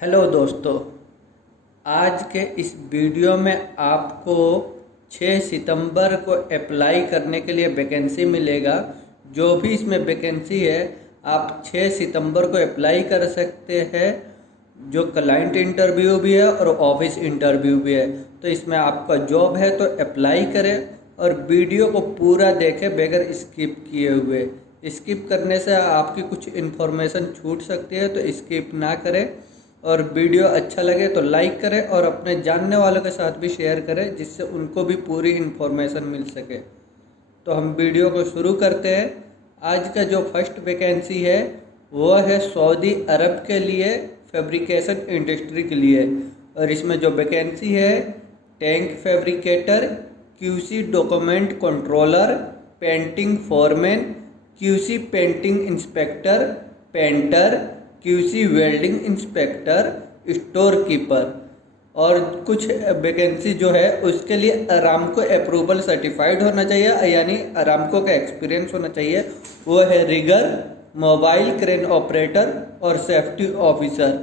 Hello दोस्तों, आज के इस वीडियो में आपको 6 सितंबर को अप्लाई करने के लिए वैकेंसी मिलेगा। जो भी इसमें वैकेंसी है आप 6 सितंबर को अप्लाई कर सकते हैं। जो क्लाइंट इंटरव्यू भी है और ऑफिस इंटरव्यू भी है, तो इसमें आपका जॉब है तो अप्लाई करें और वीडियो को पूरा देखें बगैर स्किप किए हुए। स्किप करने से आपकी कुछ इन्फॉर्मेशन छूट सकती है, तो स्किप ना करें। और वीडियो अच्छा लगे तो लाइक करें और अपने जानने वालों के साथ भी शेयर करें, जिससे उनको भी पूरी इन्फॉर्मेशन मिल सके। तो हम वीडियो को शुरू करते हैं। आज का जो फर्स्ट वैकेंसी है वो है सऊदी अरब के लिए फैब्रिकेशन इंडस्ट्री के लिए। और इसमें जो वैकेंसी है tank fabricator, QC document controller, painting foreman, QC painting inspector, painter, QC welding inspector, store keeper. और कुछ वैकेंसी जो है उसके लिए अरामको अप्रूवल सर्टिफाइड होना चाहिए, यानी अरामको का एक्सपीरियंस होना चाहिए। वो है रिगर, मोबाइल क्रेन ऑपरेटर और सेफ्टी ऑफिसर।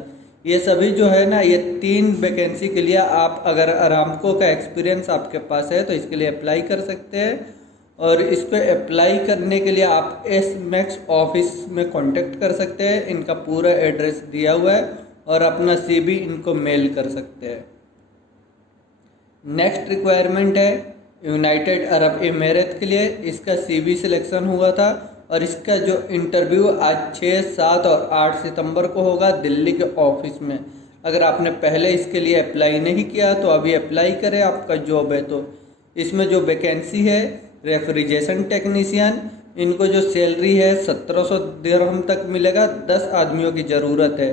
ये सभी जो है ना, ये 3 वैकेंसी के लिए आप अगर अरामको का एक्सपीरियंस आपके पास है तो इसके लिए अप्लाई कर सकते हैं। और इस पर अप्लाई करने के लिए आप एस-मैक्स ऑफिस में कांटेक्ट कर सकते हैं। इनका पूरा एड्रेस दिया हुआ है और अपना सीवी इनको मेल कर सकते हैं। नेक्स्ट रिक्वायरमेंट है यूनाइटेड अरब एमिरेट के लिए। इसका सीवी सिलेक्शन हुआ था और इसका जो इंटरव्यू आज 6, 7 और 8 सितंबर को होगा दिल्ली के ऑफिस में। अगर आपने पहले इसके लिए अप्लाई नहीं किया तो अभी अप्लाई करें, आपका जॉब है तो। इसमें जो वैकेंसी है रेफ्रिजरेशन टेक्नीशियन, इनको जो सैलरी है 1700 दिरहम तक मिलेगा, 10 आदमियों की ज़रूरत है।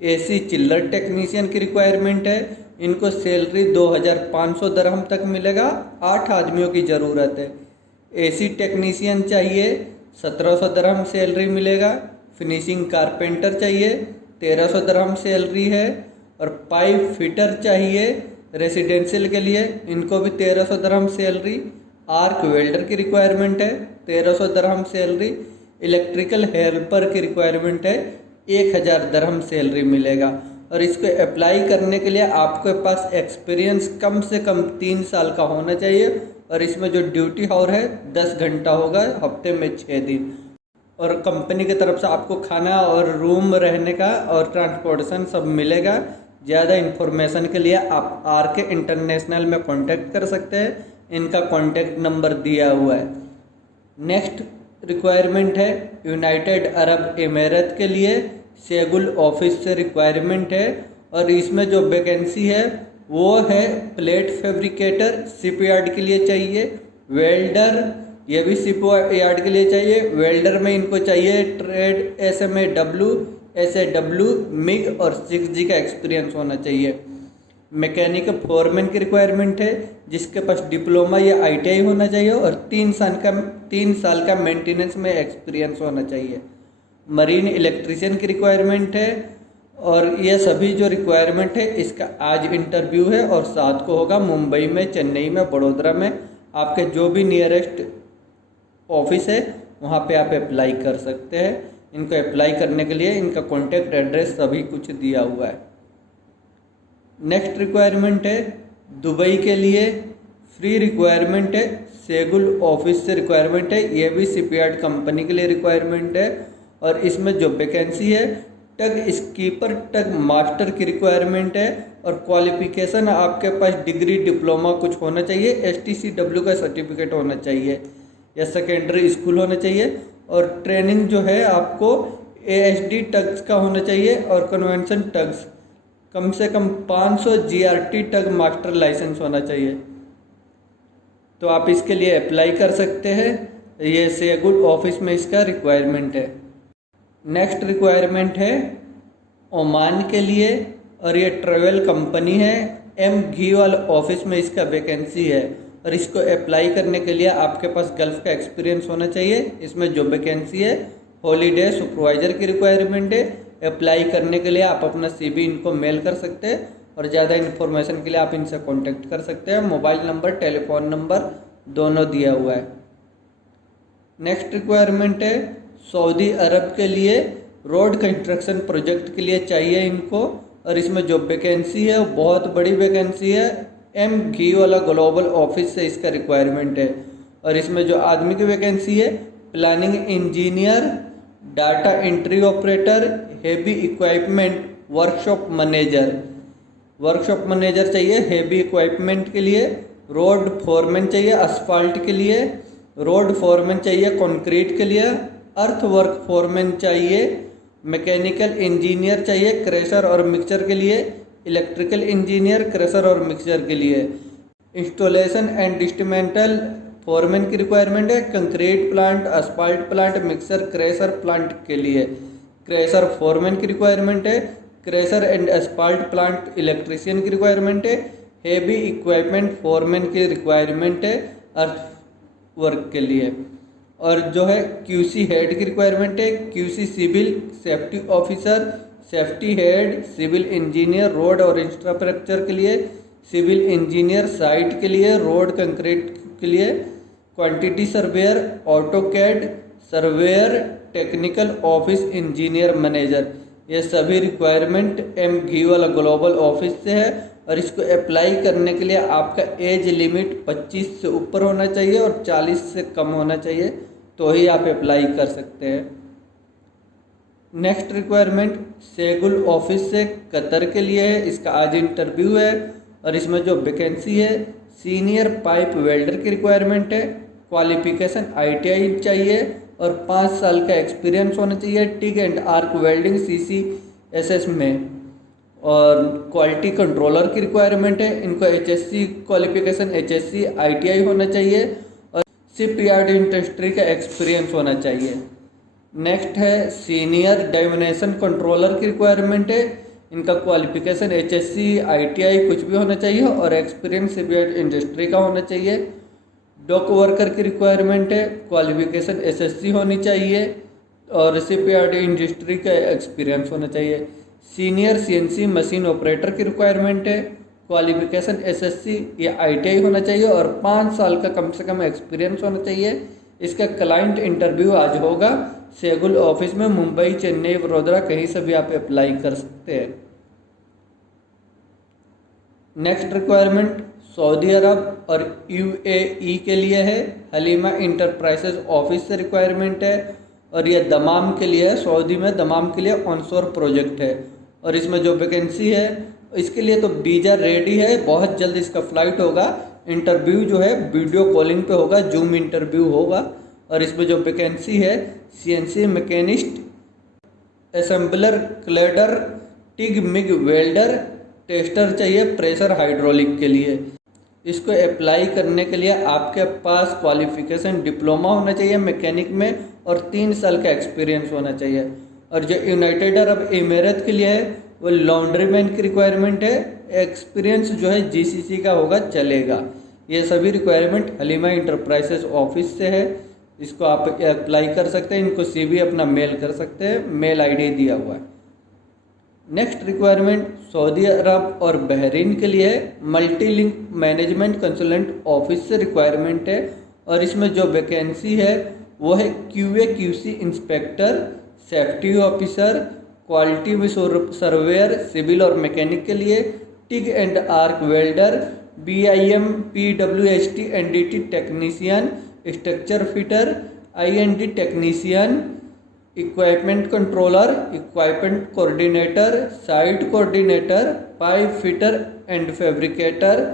एसी चिल्लर टेक्नीशियन की रिक्वायरमेंट है, इनको सैलरी 2500 दिरहम तक मिलेगा, 8 आदमियों की ज़रूरत है। एसी टेक्नीशियन चाहिए 1700 दिरहम सैलरी मिलेगा। फिनिशिंग कारपेंटर चाहिए 1300 दिरहम सैलरी है। और पाइप फिटर चाहिए रेसिडेंशियल के लिए, इनको भी 1300 दिरहम सैलरी। आर्क वेल्डर की रिक्वायरमेंट है 1300 दिरहम सैलरी। इलेक्ट्रिकल हेल्पर की रिक्वायरमेंट है 1000 दिरहम सैलरी मिलेगा। और इसको अप्लाई करने के लिए आपके पास एक्सपीरियंस कम से कम 3 साल का होना चाहिए। और इसमें जो ड्यूटी आवर है 10 घंटा होगा, हफ्ते में 6 दिन। और कंपनी की तरफ से आपको खाना और रूम रहने का और ट्रांसपोर्टेशन सब मिलेगा। ज़्यादा इन्फॉर्मेशन के लिए आप आरके इंटरनेशनल में कांटेक्ट कर सकते हैं, इनका कांटेक्ट नंबर दिया हुआ है। नेक्स्ट रिक्वायरमेंट है यूनाइटेड अरब एमिरेट के लिए शेगुल ऑफिस से रिक्वायरमेंट है। और इसमें जो वैकेंसी है वो है प्लेट फैब्रिकेटर, शिपयार्ड के लिए चाहिए। वेल्डर, ये भी शिपयार्ड के लिए चाहिए। वेल्डर में इनको चाहिए ट्रेड SMAW, SAW, MIG और 6G का एक्सपीरियंस होना चाहिए। मैकेनिकल फोरमैन की रिक्वायरमेंट है, जिसके पास डिप्लोमा या ITI होना चाहिए और 3 साल का मेंटेनेंस में एक्सपीरियंस होना चाहिए। मरीन इलेक्ट्रिशियन की रिक्वायरमेंट है। और ये सभी जो रिक्वायरमेंट है इसका आज इंटरव्यू है और 7 को होगा मुंबई में, चेन्नई में, बड़ोदरा में। आपके जो भी नियरेस्ट ऑफिस है वहाँ पे आप अप्लाई कर सकते हैं। इनको अप्लाई करने के लिए इनका कॉन्टेक्ट एड्रेस सभी कुछ दिया हुआ है। नेक्स्ट रिक्वायरमेंट है दुबई के लिए फ्री रिक्वायरमेंट है, शेगुल ऑफिस से रिक्वायरमेंट है। ये भी शिपयार्ड कंपनी के लिए रिक्वायरमेंट है। और इसमें जो वैकेंसी है टग स्कीपर, टग मास्टर की रिक्वायरमेंट है। और क्वालिफिकेशन आपके पास डिग्री, डिप्लोमा कुछ होना चाहिए, STCW का सर्टिफिकेट होना चाहिए या सेकेंडरी स्कूल होना चाहिए। और ट्रेनिंग जो है आपको ASD टग्स का होना चाहिए और कन्वेंशन टग्स कम से कम 500 GRT टग मास्टर लाइसेंस होना चाहिए। तो आप इसके लिए अप्लाई कर सकते हैं। ये शेगुल ऑफिस में इसका रिक्वायरमेंट है। नेक्स्ट रिक्वायरमेंट है ओमान के लिए और ये ट्रेवल कंपनी है, M घीवाल ऑफिस में इसका वैकेंसी है। और इसको अप्लाई करने के लिए आपके पास गल्फ का एक्सपीरियंस होना चाहिए। इसमें जो वैकेंसी है हॉलीडे सुपरवाइजर की रिक्वायरमेंट है। अप्लाई करने के लिए आप अपना CV इनको मेल कर सकते हैं और ज़्यादा इन्फॉर्मेशन के लिए आप इनसे कांटेक्ट कर सकते हैं। मोबाइल नंबर, टेलीफोन नंबर दोनों दिया हुआ है। नेक्स्ट रिक्वायरमेंट है सऊदी अरब के लिए रोड कंस्ट्रक्शन प्रोजेक्ट के लिए चाहिए इनको। और इसमें जो वैकेंसी है वो बहुत बड़ी वैकेंसी है, M-घी वाला ग्लोबल ऑफिस से इसका रिक्वायरमेंट है। और इसमें जो आदमी की वैकेंसी है, planning engineer, data entry operator, heavy equipment workshop manager चाहिए हेवी इक्विपमेंट के लिए, रोड फोरमैन चाहिए असफाल्ट के लिए, रोड फोरमैन चाहिए कंक्रीट के लिए, अर्थ वर्क फोरमैन चाहिए, मैकेनिकल इंजीनियर चाहिए क्रेशर और मिक्सचर के लिए, इलेक्ट्रिकल इंजीनियर क्रेशर और मिक्सचर के लिए, इंस्टॉलेशन एंड डिस्मेंटल फोरमैन की रिक्वायरमेंट है, concrete plant, asphalt plant, mixer crusher plant के लिए क्रेशर फोरमैन की रिक्वायरमेंट है, crusher and asphalt plant electrician की रिक्वायरमेंट है, हेवी इक्विपमेंट फोरमैन की रिक्वायरमेंट है अर्थ वर्क के लिए। और जो है QC हेड की रिक्वायरमेंट है, QC civil safety officer, safety head, civil engineer road और इंफ्रास्ट्रक्चर के लिए, सिविल इंजीनियर साइट के लिए, रोड कंक्रीट के लिए, quantity surveyor, AutoCAD surveyor, technical office engineer manager. ये सभी रिक्वायरमेंट M-घी वाला ग्लोबल ऑफिस से है। और इसको अप्लाई करने के लिए आपका एज लिमिट 25 से ऊपर होना चाहिए और 40 से कम होना चाहिए, तो ही आप अप्लाई कर सकते हैं। नेक्स्ट रिक्वायरमेंट सेगुल ऑफिस से कतर के लिए है, इसका आज इंटरव्यू है। और इसमें जो वैकेंसी है सीनियर पाइप वेल्डर की रिक्वायरमेंट है, क्वालिफिकेशन ITI चाहिए और 5 साल का एक्सपीरियंस होना चाहिए TIG and arc welding CCSS में। और क्वालिटी कंट्रोलर की रिक्वायरमेंट है, इनको HSC क्वालिफिकेशन HSC ITI होना चाहिए और शिपयार्ड इंडस्ट्री का एक्सपीरियंस होना चाहिए। नेक्स्ट है सीनियर डायमेंशन कंट्रोलर की रिक्वायरमेंट है, इनका क्वालिफिकेशन HSC ITI कुछ भी होना चाहिए और एक्सपीरियंस शिपयार्ड इंडस्ट्री का होना चाहिए। डॉक वर्कर की रिक्वायरमेंट है, क्वालिफिकेशन SSC होनी चाहिए और शिपयार्ड इंडस्ट्री का एक्सपीरियंस होना चाहिए। सीनियर CNC मशीन ऑपरेटर की रिक्वायरमेंट है, क्वालिफिकेशन SSC या ITI होना चाहिए और 5 साल का कम से कम एक्सपीरियंस होना चाहिए। इसका क्लाइंट इंटरव्यू आज होगा सेगुल ऑफिस में, मुंबई, चेन्नई, वडोदरा, कहीं से भी आप अप्लाई कर सकते हैं। नेक्स्ट रिक्वायरमेंट सऊदी अरब और UAE के लिए है, हलीमा इंटरप्राइजेज ऑफिस से रिक्वायरमेंट है और यह दमाम के लिए है, सऊदी में दमाम के लिए ऑनशोर प्रोजेक्ट है। और इसमें जो वैकेंसी है इसके लिए तो वीज़ा रेडी है, बहुत जल्द इसका फ्लाइट होगा। इंटरव्यू जो है वीडियो कॉलिंग पे होगा, जूम इंटरव्यू होगा। और इसमें जो वैकेंसी है CNC मैकेनिस्ट, असेंबलर, क्लेडर, टिग मिग वेल्डर, टेस्टर चाहिए प्रेशर हाइड्रोलिक के लिए। इसको अप्लाई करने के लिए आपके पास क्वालिफिकेशन डिप्लोमा होना चाहिए मैकेनिक में और 3 साल का एक्सपीरियंस होना चाहिए। और जो यूनाइटेड अरब एमिरेट के लिए है वो लॉन्ड्रीमैन की रिक्वायरमेंट है, एक्सपीरियंस जो है GCC का होगा चलेगा। ये सभी रिक्वायरमेंट हलीमा इंटरप्राइजेज ऑफिस से है, इसको आप अप्लाई कर सकते हैं, इनको CV अपना मेल कर सकते हैं, मेल ID दिया हुआ है। नेक्स्ट रिक्वायरमेंट सऊदी अरब और बहरीन के लिए मल्टीलिंक मैनेजमेंट कंसल्टेंट ऑफिस से रिक्वायरमेंट है। और इसमें जो वैकेंसी है वो है QA QC inspector, safety officer, quality surveyor civil और मैकेनिक के लिए, TIG and arc welder, BIM PWST NDT technician, structure fitter, IND technician, equipment controller, equipment coordinator, site coordinator, pipe fitter and fabricator,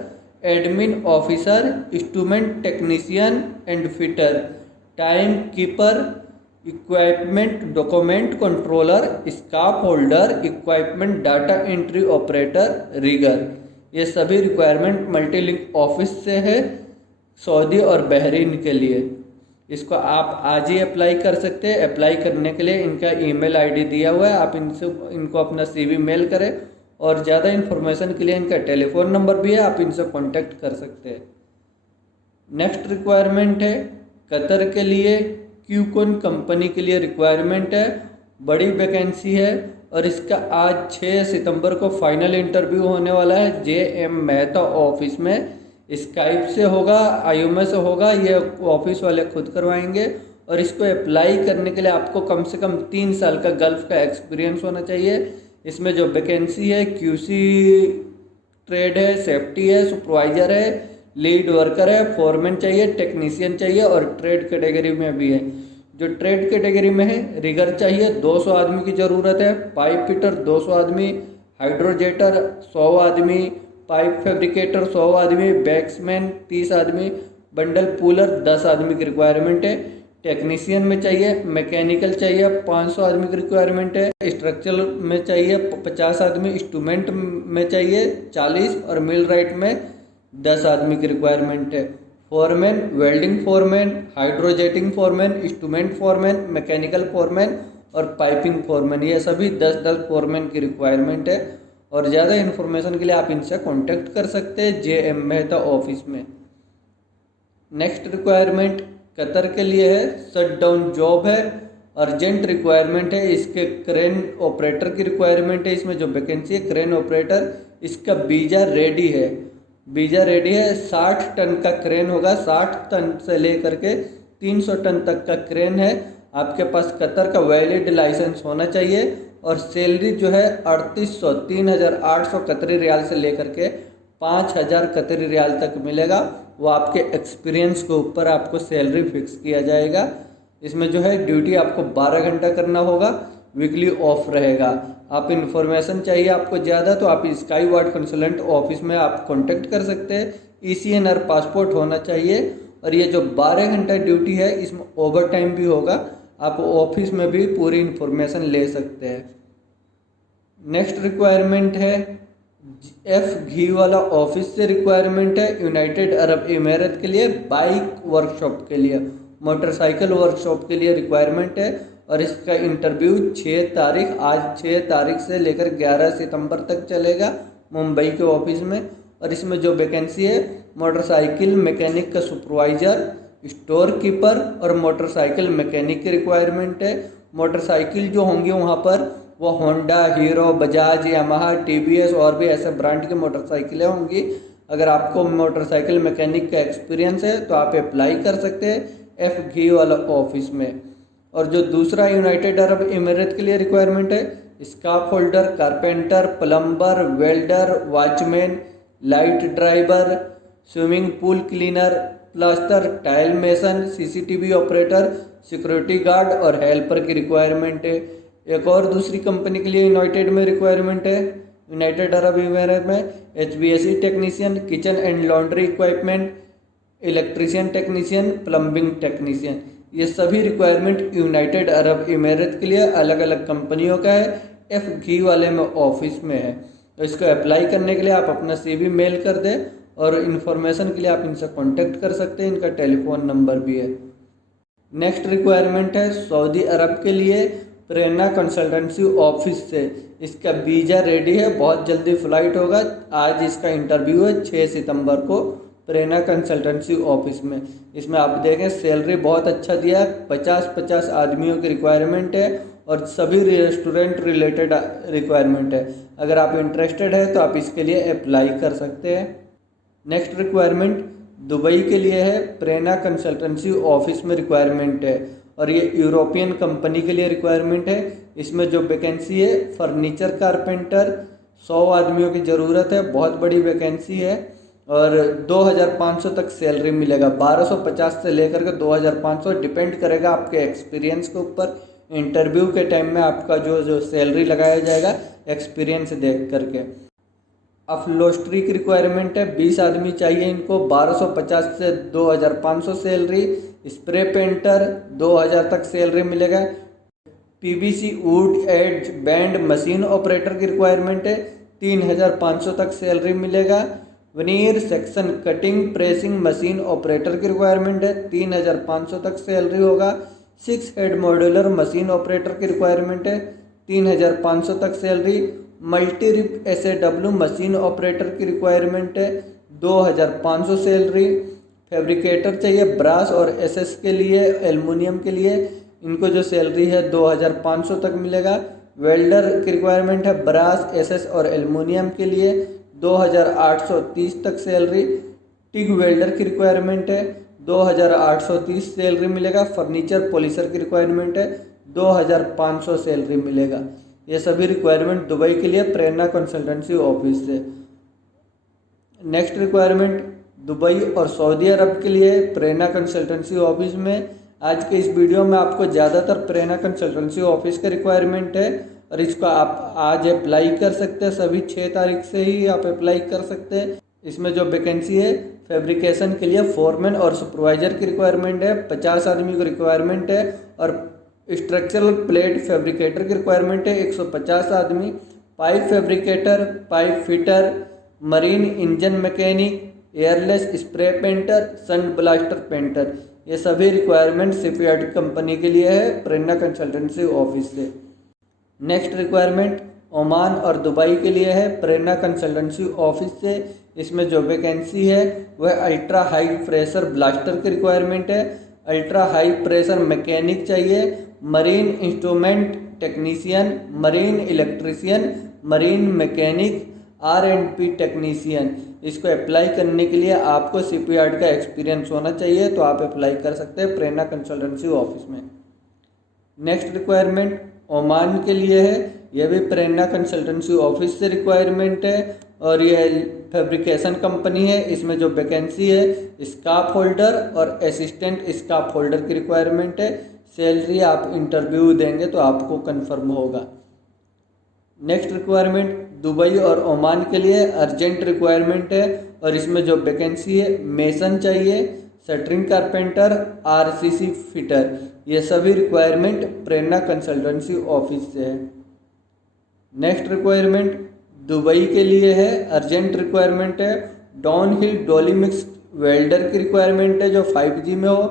admin officer, instrument technician and fitter, time keeper, equipment document controller, staff holder, equipment data entry operator, rigger. ये सभी requirement मल्टीलिंक office से है Saudi और Bahrain के लिए। इसको आप आज ही अप्लाई कर सकते हैं। अप्लाई करने के लिए इनका ईमेल ID दिया हुआ है, आप इनको अपना CV मेल करें। और ज़्यादा इन्फॉर्मेशन के लिए इनका टेलीफोन नंबर भी है, आप इनसे कांटेक्ट कर सकते हैं। नेक्स्ट रिक्वायरमेंट है कतर के लिए, क्यूकॉन कंपनी के लिए रिक्वायरमेंट है, बड़ी वैकेंसी है। और इसका आज 6 सितंबर को फाइनल इंटरव्यू होने वाला है JM मेहता ऑफिस में। स्काइप से होगा, IMO से होगा, ये ऑफिस वाले खुद करवाएंगे। और इसको अप्लाई करने के लिए आपको कम से कम 3 साल का गल्फ का एक्सपीरियंस होना चाहिए। इसमें जो वैकेंसी है क्यूसी ट्रेड है, सेफ्टी है, सुपरवाइजर है, लीड वर्कर है, फोरमैन चाहिए, टेक्नीशियन चाहिए और ट्रेड कैटेगरी में भी है। जो ट्रेड कैटेगरी में है रिगर चाहिए, 200 आदमी की ज़रूरत है, पाइप फिटर 200 आदमी, हाइड्रोजेटर 100 आदमी, पाइप फैब्रिकेटर 100 आदमी, बैक्समैन 30 आदमी, बंडल पुलर 10 आदमी की रिक्वायरमेंट है। टेक्नीशियन में चाहिए, मैकेनिकल चाहिए 500 आदमी की रिक्वायरमेंट है, स्ट्रक्चरल में चाहिए 50 आदमी, इंस्ट्रूमेंट में चाहिए 40 और मिल राइट में 10 आदमी की रिक्वायरमेंट है। Foreman, welding foreman, hydrojetting foreman, instrument foreman, mechanical foreman और पाइपिंग फोरमैन, ये सभी 10-10 फोरमैन की रिक्वायरमेंट है। और ज़्यादा इन्फॉर्मेशन के लिए आप इनसे कांटेक्ट कर सकते हैं JM मेहता ऑफिस में। नेक्स्ट रिक्वायरमेंट कतर के लिए है, शट डाउन जॉब है, अर्जेंट रिक्वायरमेंट है। इसके क्रेन ऑपरेटर की रिक्वायरमेंट है। इसमें जो वैकेंसी है क्रेन ऑपरेटर, इसका वीज़ा रेडी है, वीज़ा रेडी है। 60 टन का क्रेन होगा, 60 टन से लेकर के 300 टन तक का क्रेन है। आपके पास कतर का वैलिड लाइसेंस होना चाहिए और सैलरी जो है 3800 3800 कतरी रियाल से लेकर के 5000 कतरी रियाल तक मिलेगा। वो आपके एक्सपीरियंस के ऊपर आपको सैलरी फिक्स किया जाएगा। इसमें जो है ड्यूटी आपको 12 घंटा करना होगा, वीकली ऑफ रहेगा। आप इन्फॉर्मेशन चाहिए आपको ज़्यादा तो आप स्काई वार्ड कंसल्टेंट ऑफिस में आप कांटेक्ट कर सकते हैं। ECN और पासपोर्ट होना चाहिए। और ये जो 12 घंटा ड्यूटी है इसमें ओवर टाइम भी होगा, आप ऑफिस में भी पूरी इन्फॉर्मेशन ले सकते हैं। नेक्स्ट रिक्वायरमेंट है F घी वाला ऑफिस से रिक्वायरमेंट है, यूनाइटेड अरब इमारात के लिए, बाइक वर्कशॉप के लिए, मोटरसाइकिल वर्कशॉप के लिए रिक्वायरमेंट है। और इसका इंटरव्यू 6 तारीख, आज 6 तारीख से लेकर 11 सितंबर तक चलेगा मुंबई के ऑफिस में। और इसमें जो वैकेंसी है मोटरसाइकिल मैकेनिक का सुपरवाइजर, स्टोर कीपर और मोटरसाइकिल मैकेनिक की रिक्वायरमेंट है। मोटरसाइकिल जो होंगे वहाँ पर वो Honda, hero, Bajaj, Yamaha, TVS और भी ऐसे ब्रांड की मोटरसाइकिलें होंगी। अगर आपको मोटरसाइकिल मैकेनिक का एक्सपीरियंस है तो आप अप्लाई कर सकते हैं F घी वाला ऑफिस में। और जो दूसरा यूनाइटेड अरब इमारात के लिए रिक्वायरमेंट है, scarf holder, carpenter, plumber, welder, watchman, light driver, swimming pool cleaner, plaster, tile mason, CCTV operator, security guard और हेल्पर की रिक्वायरमेंट है। एक और दूसरी कंपनी के लिए यूनाइटेड में रिक्वायरमेंट है, यूनाइटेड अरब इमारात में HVAC technician, kitchen and laundry equipment, electrician technician, plumbing technician. ये सभी रिक्वायरमेंट यूनाइटेड अरब इमारात के लिए अलग अलग कंपनियों का है, F घी वाले में ऑफिस में है। तो इसको अप्लाई करने के लिए आप अपना CV मेल कर दें और इन्फॉर्मेशन के लिए आप इनसे कांटेक्ट कर सकते हैं, इनका टेलीफोन नंबर भी है। नेक्स्ट रिक्वायरमेंट है सऊदी अरब के लिए, प्रेरणा कंसल्टेंसी ऑफिस से। इसका वीज़ा रेडी है, बहुत जल्दी फ़्लाइट होगा। आज इसका इंटरव्यू है 6 सितंबर को प्रेरणा कंसल्टेंसी ऑफिस में। इसमें आप देखें सैलरी बहुत अच्छा दिया है, 50-50 आदमियों की रिक्वायरमेंट है और सभी रेस्टोरेंट रिलेटेड रिक्वायरमेंट है। अगर आप इंटरेस्टेड है तो आप इसके लिए अप्लाई कर सकते हैं। नेक्स्ट रिक्वायरमेंट दुबई के लिए है, प्रेरणा कंसल्टेंसी ऑफिस में रिक्वायरमेंट है और ये यूरोपियन कंपनी के लिए रिक्वायरमेंट है। इसमें जो वैकेंसी है फर्नीचर कारपेंटर, 100 आदमियों की ज़रूरत है, बहुत बड़ी वैकेंसी है और 2500 तक सैलरी मिलेगा। 1250 से लेकर के 2500 डिपेंड करेगा आपके एक्सपीरियंस के ऊपर। इंटरव्यू के टाइम में आपका जो सैलरी लगाया जाएगा एक्सपीरियंस देख करके। अपहोल्स्ट्री की रिक्वायरमेंट है, 20 आदमी चाहिए इनको, 1250 से 2500 सैलरी। स्प्रे पेंटर 2000 तक सैलरी मिलेगा। PVC wood edge band machine operator की रिक्वायरमेंट है, 3500 तक सैलरी मिलेगा। Veneer section cutting pressing machine operator की रिक्वायरमेंट है, 3500 तक सैलरी होगा। 6 हेड मॉड्यूलर मशीन ऑपरेटर की रिक्वायरमेंट है, 3500 तक salary. Multi rip SAW machine operator की रिक्वायरमेंट है, 2500 सैलरी। फैब्रिकेटर चाहिए ब्रास और SS के लिए, एल्युमिनियम के लिए, इनको जो सैलरी है 2500 तक मिलेगा। वेल्डर की रिक्वायरमेंट है ब्रास, SS और एल्युमिनियम के लिए, 2830 तक सैलरी। टिग वेल्डर की रिक्वायरमेंट है, 2830 सैलरी मिलेगा। फर्नीचर पॉलिशर की रिक्वायरमेंट है, 2500 सैलरी मिलेगा। ये सभी रिक्वायरमेंट दुबई के लिए प्रेरणा कंसल्टेंसी ऑफिस से। नेक्स्ट रिक्वायरमेंट दुबई और सऊदी अरब के लिए प्रेरणा कंसल्टेंसी ऑफिस में। आज के इस वीडियो में आपको ज़्यादातर प्रेरणा कंसल्टेंसी ऑफिस का रिक्वायरमेंट है और इसको आप आज अप्लाई कर सकते हैं। सभी 6 तारीख से ही आप अप्लाई कर सकते हैं। इसमें जो वैकेंसी है फैब्रिकेशन के लिए फोरमैन और सुपरवाइजर की रिक्वायरमेंट है, 50 आदमी को रिक्वायरमेंट है। और स्ट्रक्चरल प्लेट फैब्रिकेटर की रिक्वायरमेंट है 150 आदमी, pipe fabricator, pipe fitter, marine engine mechanic, airless spray painter, sand blaster painter. ये सभी रिक्वायरमेंट शिपयार्ड कंपनी के लिए है प्रेरणा कंसल्टेंसी ऑफिस से। नेक्स्ट रिक्वायरमेंट ओमान और दुबई के लिए है प्रेरणा कंसल्टेंसी ऑफिस से। इसमें जो वैकेंसी है वह अल्ट्रा हाई प्रेशर ब्लास्टर की रिक्वायरमेंट है, अल्ट्रा हाई प्रेशर मैकेनिक चाहिए, marine instrument technician, marine electrician, marine mechanic, R&P technician. इसको अप्लाई करने के लिए आपको शिपयार्ड का एक्सपीरियंस होना चाहिए, तो आप अप्लाई कर सकते हैं प्रेरणा कंसल्टेंसी ऑफिस में। नेक्स्ट रिक्वायरमेंट ओमान के लिए है, यह भी प्रेरणा कंसल्टेंसी ऑफिस से रिक्वायरमेंट है और यह फैब्रिकेशन कंपनी है। इसमें जो वैकेंसी है स्काफ होल्डर और असिस्टेंट स्काफ होल्डर की रिक्वायरमेंट है। सैलरी आप इंटरव्यू देंगे तो आपको कंफर्म होगा। नेक्स्ट रिक्वायरमेंट दुबई और ओमान के लिए अर्जेंट रिक्वायरमेंट है और इसमें जो वैकेंसी है मेसन चाहिए, शटरिंग कारपेंटर, RCC फिटर। ये सभी रिक्वायरमेंट प्रेरणा कंसल्टेंसी ऑफिस से है। नेक्स्ट रिक्वायरमेंट दुबई के लिए है, अर्जेंट रिक्वायरमेंट है down hill Dolly mix welder की रिक्वायरमेंट है जो 5G में हो,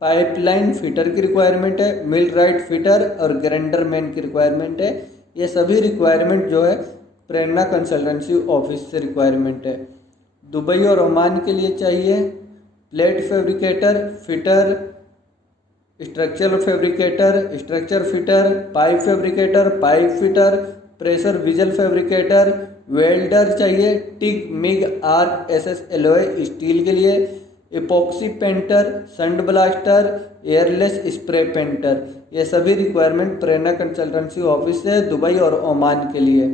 पाइपलाइन फिटर की रिक्वायरमेंट है, मिल राइट फिटर और ग्राइंडर मैन की रिक्वायरमेंट है। ये सभी रिक्वायरमेंट जो है प्रेरणा कंसल्टेंसी ऑफिस से रिक्वायरमेंट है। दुबई और ओमान के लिए चाहिए plate fabricator, fitter, structural fabricator, structure fitter, pipe fabricator, pipe fitter, pressure vessel fabricator, welder चाहिए, TIG MIG RSS alloy steel के लिए, epoxy painter, sand blaster, airless spray painter. ये सभी रिक्वायरमेंट प्रेरणा कंसल्टेंसी ऑफिस से Dubai और Oman के लिए।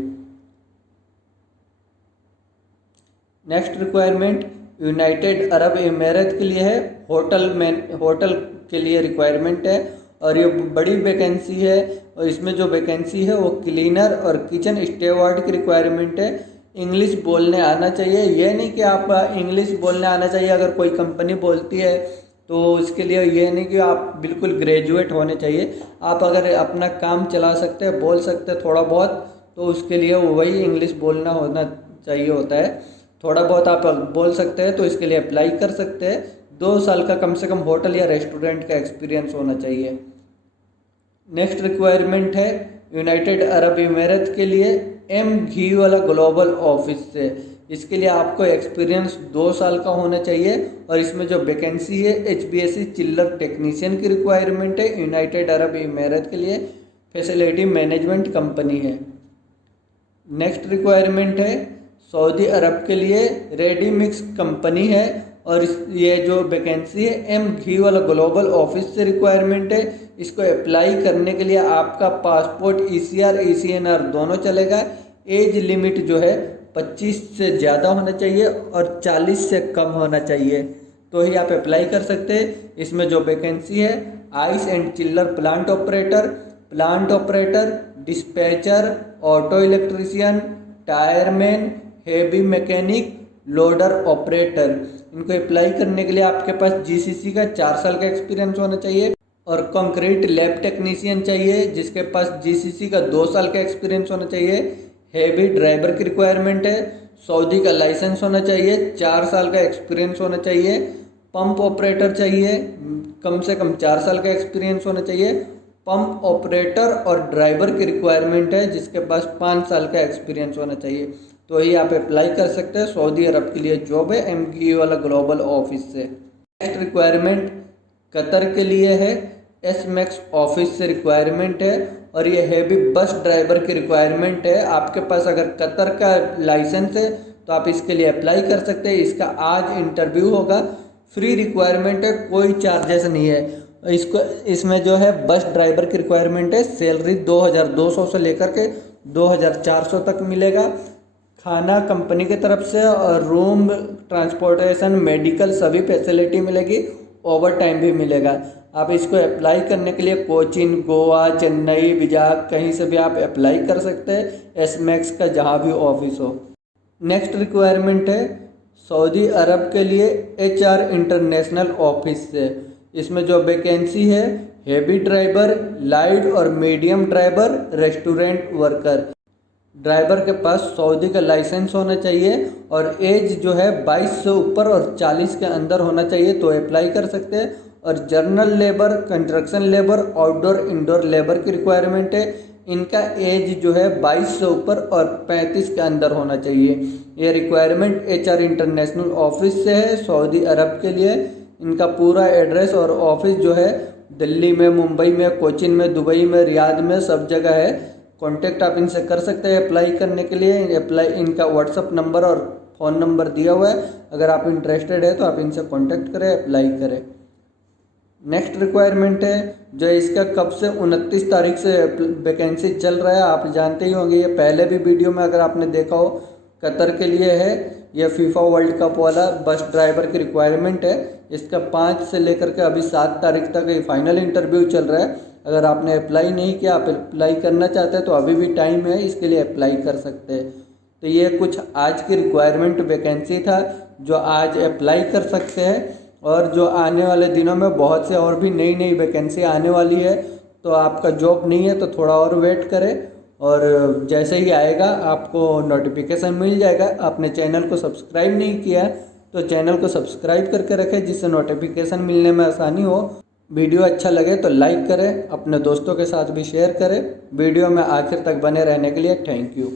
Next requirement United Arab इमारात के लिए है, होटल के लिए रिक्वायरमेंट है और ये बड़ी वैकेंसी है और इसमें जो वैकेंसी है वो क्लीनर और किचन स्टेवार्ड की रिक्वायरमेंट है। इंग्लिश बोलने आना चाहिए, ये नहीं कि आप इंग्लिश बोलने आना चाहिए अगर कोई कंपनी बोलती है तो उसके लिए ये नहीं कि आप बिल्कुल ग्रेजुएट होने चाहिए। आप अगर अपना काम चला सकते हैं, बोल सकते हैं थोड़ा बहुत, तो उसके लिए वही इंग्लिश बोलना होना चाहिए होता है। थोड़ा बहुत आप बोल सकते हैं तो इसके लिए अप्लाई कर सकते हैं। 2 साल का कम से कम होटल या रेस्टोरेंट का एक्सपीरियंस होना चाहिए। नेक्स्ट रिक्वायरमेंट है यूनाइटेड अरब इमारात के लिए घी वाला ग्लोबल ऑफिस से। इसके लिए आपको एक्सपीरियंस 2 साल का होना चाहिए और इसमें जो वैकेंसी है HVAC चिल्लर टेक्नीशियन की रिक्वायरमेंट है। यूनाइटेड अरब इमारात के लिए फैसिलिटी मैनेजमेंट कंपनी है। नेक्स्ट रिक्वायरमेंट है सऊदी अरब के लिए रेडी मिक्स कंपनी है और ये जो वैकेंसी है घी वाला ग्लोबल ऑफिस से रिक्वायरमेंट है। इसको अप्लाई करने के लिए आपका पासपोर्ट ECR ECNR दोनों चलेगा। एज लिमिट जो है 25 से ज़्यादा होना चाहिए और 40 से कम होना चाहिए, तो ही आप अप्लाई कर सकते हैं। इसमें जो वैकेंसी है आइस एंड चिल्लर plant operator, dispatcher, auto electrician, tyreman, heavy mechanic, loader operator. इनको अप्लाई करने के लिए आपके पास GCC का 4 साल का एक्सपीरियंस होना चाहिए और कंक्रीट लैब टेक्नीशियन चाहिए जिसके पास GCC का 2 साल का एक्सपीरियंस होना चाहिए। हेवी ड्राइवर की रिक्वायरमेंट है, सऊदी का लाइसेंस होना चाहिए, 4 साल का एक्सपीरियंस होना चाहिए। पंप ऑपरेटर चाहिए, कम से कम 4 साल का एक्सपीरियंस होना चाहिए। पंप ऑपरेटर और ड्राइवर की रिक्वायरमेंट है जिसके पास 5 साल का एक्सपीरियंस होना चाहिए, तो ही आप अप्लाई कर सकते हैं। सऊदी अरब के लिए जॉब है MGE वाला ग्लोबल ऑफिस से। नेक्स्ट रिक्वायरमेंट कतर के लिए है, SMAX ऑफिस से रिक्वायरमेंट है और ये हैवी बस ड्राइवर की रिक्वायरमेंट है। आपके पास अगर कतर का लाइसेंस है तो आप इसके लिए अप्लाई कर सकते हैं। इसका आज इंटरव्यू होगा, फ्री रिक्वायरमेंट है, कोई चार्जेस नहीं है इसको इसमें जो है बस ड्राइवर की रिक्वायरमेंट है। सैलरी 2200 से लेकर के 2400 तक मिलेगा। खाना कंपनी की तरफ से और रूम, ट्रांसपोर्टेशन, मेडिकल सभी फैसिलिटी मिलेगी। ओवर टाइम भी मिलेगा। आप इसको अप्लाई करने के लिए कोचीन, गोवा, चेन्नई, विजाग कहीं से भी आप अप्लाई कर सकते हैं, एसमैक्स का जहाँ भी ऑफिस हो। नेक्स्ट रिक्वायरमेंट है सऊदी अरब के लिए HR इंटरनेशनल ऑफिस से। इसमें जो वैकेंसी है हेवी ड्राइवर, लाइट और medium driver, restaurant worker. Driver के पास सऊदी का लाइसेंस होना चाहिए और एज जो है 22 से ऊपर और 40 के अंदर होना चाहिए तो अप्लाई कर सकते हैं। और general labour, construction labour, outdoor indoor labour की रिक्वायरमेंट है। इनका एज जो है 22 से ऊपर और 35 के अंदर होना चाहिए। ये रिक्वायरमेंट HR इंटरनेशनल ऑफिस से है सऊदी अरब के लिए। इनका पूरा एड्रेस और ऑफिस जो है दिल्ली में, मुंबई में, कोचीन में, दुबई में, रियाद में, सब जगह है। कांटेक्ट आप इनसे कर सकते हैं अप्लाई करने के लिए। इनका व्हाट्सअप नंबर और फ़ोन नंबर दिया हुआ है। अगर आप इंटरेस्टेड है तो आप इनसे कांटेक्ट करें, अप्लाई करें। नेक्स्ट रिक्वायरमेंट है जो इसका कब से 29 तारीख से वैकेंसी चल रहा है। आप जानते ही होंगे, ये पहले भी वीडियो में अगर आपने देखा हो, कतर के लिए है। यह फीफा वर्ल्ड कप वाला बस ड्राइवर की रिक्वायरमेंट है। इसका 5 से लेकर के अभी 7 तारीख तक ये फाइनल इंटरव्यू चल रहा है। अगर आपने अप्लाई नहीं किया, आप अप्लाई करना चाहते हैं तो अभी भी टाइम है, इसके लिए अप्लाई कर सकते हैं। तो ये कुछ आज की रिक्वायरमेंट वैकेंसी था जो आज अप्लाई कर सकते हैं। और जो आने वाले दिनों में बहुत से और भी नई नई वैकेंसी आने वाली है। तो आपका जॉब नहीं है तो थोड़ा और वेट करें और जैसे ही आएगा आपको नोटिफिकेशन मिल जाएगा। आपने चैनल को सब्सक्राइब नहीं किया तो चैनल को सब्सक्राइब करके रखें जिससे नोटिफिकेशन मिलने में आसानी हो। वीडियो अच्छा लगे तो लाइक करें, अपने दोस्तों के साथ भी शेयर करें। वीडियो में आखिर तक बने रहने के लिए थैंक यू।